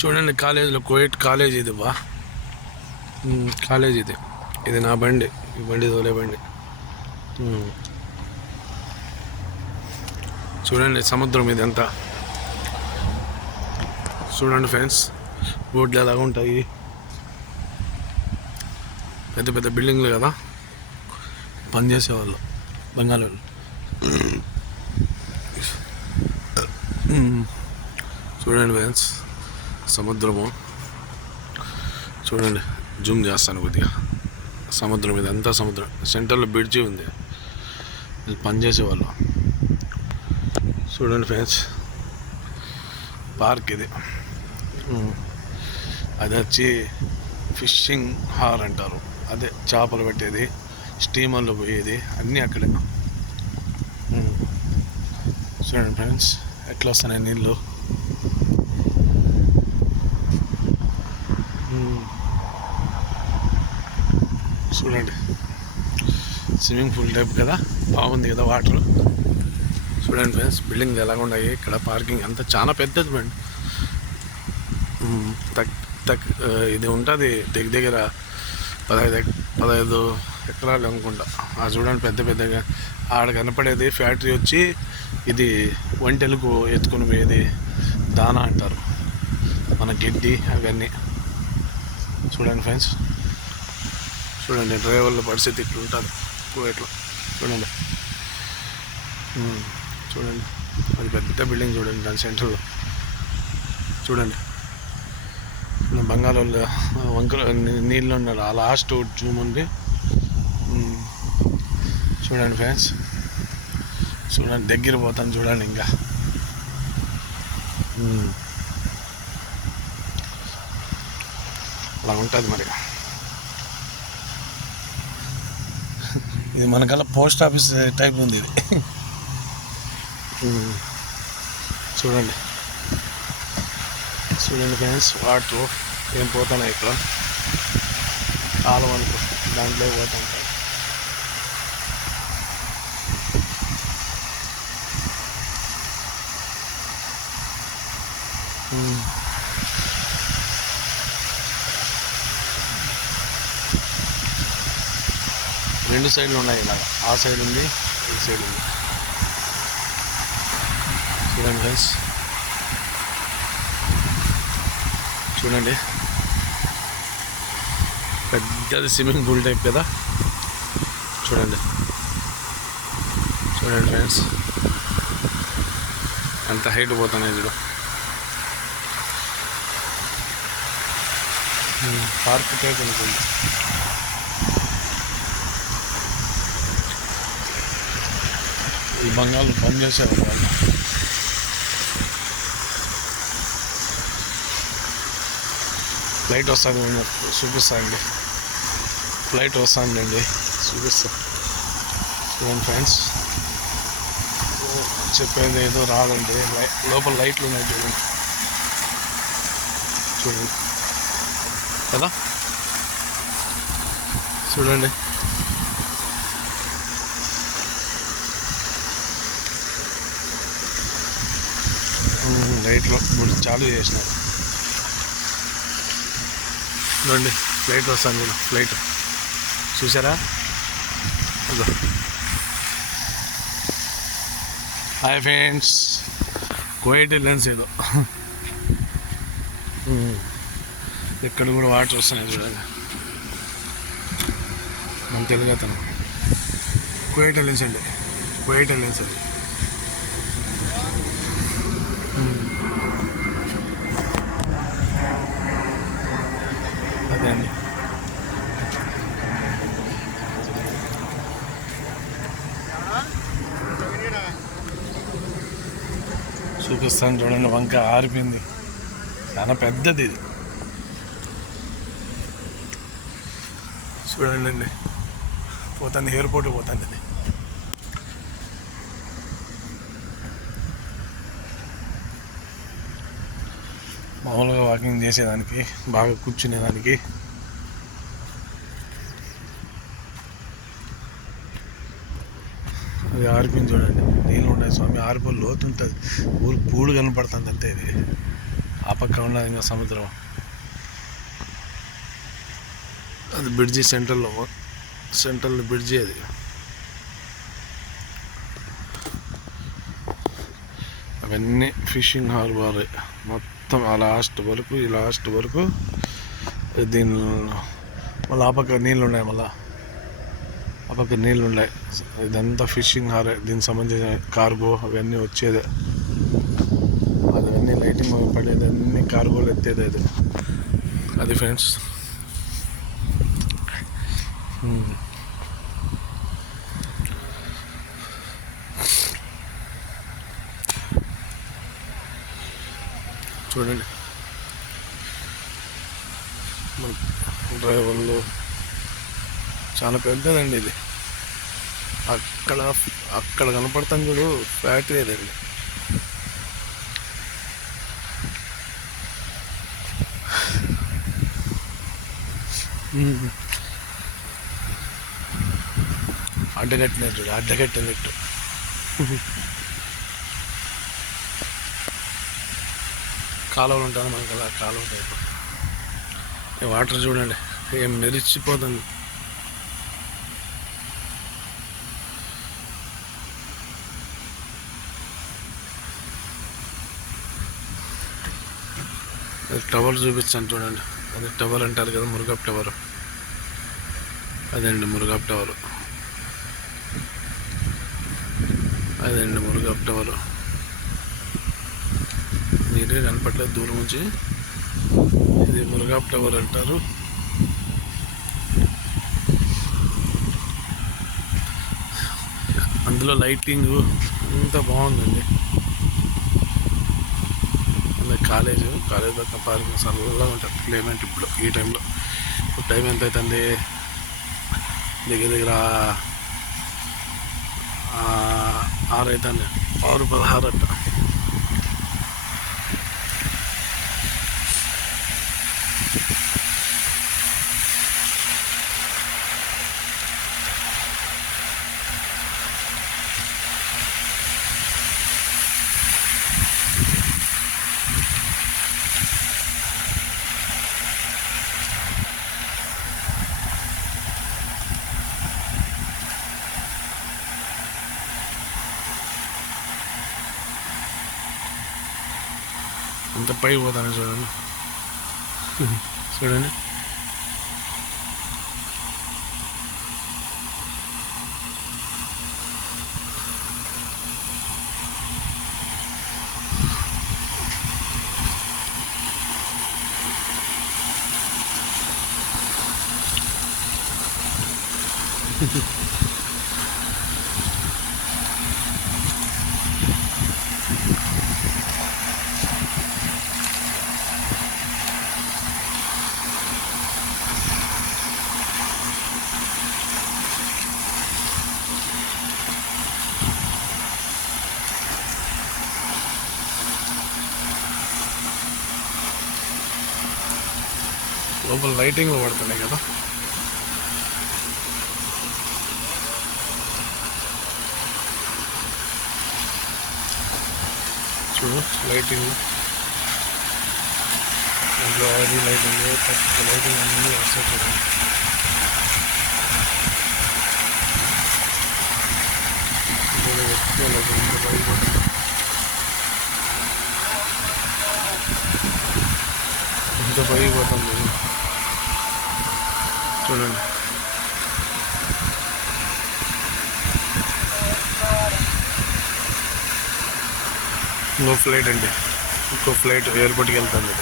చూడండి కాలేజీలో Coit college ఇది బా కాలేజ్ ఇది నా బండి, ఈ బండి తోలే బండి. చూడండి సముద్రం ఇదంతా. చూడండి ఫ్రెండ్స్, బోర్డులు ఎలాగ ఉంటాయి, పెద్ద పెద్ద బిల్డింగ్లు కదా, పనిచేసేవాళ్ళు బంగాళ వాళ్ళు. చూడండి ఫ్రెండ్స్ సముద్రము. చూడండి జూమ్ చేస్తాను కొద్దిగా. సముద్రం ఇదంతా సముద్రం, సెంటర్లో బ్రిడ్జి ఉంది, పనిచేసేవాళ్ళు. చూడండి ఫ్రెండ్స్ పార్క్ ఇది. అది వచ్చి ఫిషింగ్ హార్ అంటారు, అదే చేపలు పెట్టేది, స్టీమర్లో పోయేది అన్నీ అక్కడే. చూడండి ఫ్రెండ్స్ ఎట్లా వస్తున్నాయి నీళ్ళు. చూడండి స్విమ్మింగ్ పూల్ టైప్ కదా, బాగుంది కదా వాటర్. చూడండి ఫ్రెండ్స్ బిల్డింగ్ ఎలాగ ఉన్నాయి ఇక్కడ. పార్కింగ్ అంతా చాలా పెద్దది బండి. ఇది ఉంటుంది దగ్గర 15 ఎకరాలు అనుకుంటా. చూడండి పెద్ద పెద్దగా. ఆడ కనపడేది ఫ్యాక్టరీ వచ్చి, ఇది ఒంటెలకు ఎత్తుకుని పోయేది దానా అంటారు, మన గడ్డి అవన్నీ. చూడండి ఫ్రెండ్స్, చూడండి డ్రైవర్ల పరిస్థితి ఇట్లా ఉంటుంది కువైట్లో. చూడండి చూడండి అది పెద్ద బిల్డింగ్. చూడండి దాని సెంటర్లో చూడండి బంగాళ వంకర నీళ్ళు ఉన్నారు. ఆ లాస్ట్ జూమ్ ఉంది. చూడండి ఫ్రెండ్స్, చూడండి దగ్గర పోతాను చూడండి. ఇంకా అలా ఉంటుంది మరి. ఇది మనకల్లా పోస్ట్ ఆఫీస్ టైప్ ఉంది ఇది. చూడండి చూడండి ఫ్రెండ్స్ వాటర్ ఏం పోతున్నాయి ఇక్కడ. కాలువనుకో దాంట్లో పోతుంటాయి. రెండు సైడ్లు ఉన్నాయి ఇలాగ. ఆ సైడ్ ఉంది, ఈ సైడ్ ఉంది. చూడండి ఫ్రెండ్స్, చూడండి పెద్దది స్విమ్మింగ్ పూల్ టైప్ కదా. చూడండి చూడండి ఫ్రెండ్స్ ఎంత హైట్ పోతున్నాయి చూడు. పార్క్ టైప్ అనుకుంది. ఈ బంగాళాలు పనిచేసేవాళ్ళు వాళ్ళు. ఫ్లైట్ వస్తుంది, చూపిస్తానండి. ఫ్లైట్ వస్తుందండి, చూపిస్తా. చూడండి ఫ్రెండ్స్, చెప్పేది ఏదో రాదండి. లోపల లైట్లు ఉన్నాయి చూడండి. చూడండి కదా, చూడండి లైట్లో చాలు చేసినారు. చూడండి ఫ్లైట్ వస్తుంది, ఫ్లైట్ చూసారా. హాయ్ ఫ్రెండ్స్, కువైట్ ఎయిర్లైన్స్ ఏదో ఇక్కడ కూడా వాటర్ వస్తున్నాయి చూడండి. మన తెలుగు అతను కువైట్ ఎయిర్లైన్స్ అండి, కువైట్ ఎయిర్లైన్స్ అది. అదే అండి. చూపిస్తాను చూడండి, వంక ఆరిపోయింది, చాలా పెద్దది ఇది. చూడండి అండి, పోతుంది ఎయిర్పోర్ట్ పోతుంది అది. మామూలుగా వాకింగ్ చేసేదానికి, బాగా కూర్చునేదానికి. అది ఆరిపోయింది చూడండి, నీళ్ళు ఉన్నాయి స్వామి. ఆరిపోయి లోతు ఉంటుంది, పూలు కనపడుతుంది అంతే. ఇది ఆ పక్క ఉన్నది ఇంకా సముద్రం. అది బ్రిడ్జి సెంట్రల్ బ్రిడ్జి అది. అవన్నీ ఫిషింగ్ హార్బర్ మొత్తం ఆ లాస్ట్ వరకు దీని మళ్ళీ ఆ పక్క నీళ్ళు ఉన్నాయి, ఇదంతా ఫిషింగ్ హార్. దీనికి సంబంధించిన కార్గో అవన్నీ వచ్చేదే, అవన్నీ లైటింగ్ పడేది, అన్ని కార్గోలు ఎత్తేది అది ఫ్రెండ్స్. చూడండి మన డ్రైవర్లు చాలా పెద్దదండి ఇది. అక్కడ కనపడతాను చూడు, ఫ్యాక్టరీ అదండి. అడ్డగట్టినట్టు కాలువలు ఉంటుంది మనకు, అలా కాలువ టైపు. వాటర్ చూడండి ఏం మెరిచిపోతుంది. టవర్ చూపించాను చూడండి, అది టవర్ అంటారు కదా, మురుగప్ టవర్. అదండి మురుగప్ టవర్, మీరే కనపట్లేదు దూరం నుంచి. ఇది మురుగప్ టవర్ అంటారు. అందులో లైటింగ్ అంతా బాగుందండి. కాలేజ్ పక్క పార్కింగ్ చల్లగా ఉంటుంది క్లైమేట్. ఇప్పుడు ఈ టైంలో, ఇప్పుడు టైం ఎంత అవుతుంది, దగ్గర 6 అవుతుంది, 6:16 అట్ట. అంత పై పోతాను చూడండి. లోపల లైటింగ్లు పడుతున్నాయి కదా. చూడు లైటింగ్, దాంట్లో అది లైటింగ్, లైటింగ్ అన్నీ వస్తాయి చూడండి. ఎంత పైపోతుంది చూడండి. ఇంకో ఫ్లైట్ అండి, ఇంకో ఫ్లైట్ ఎయిర్పోర్ట్కి వెళ్తుంది.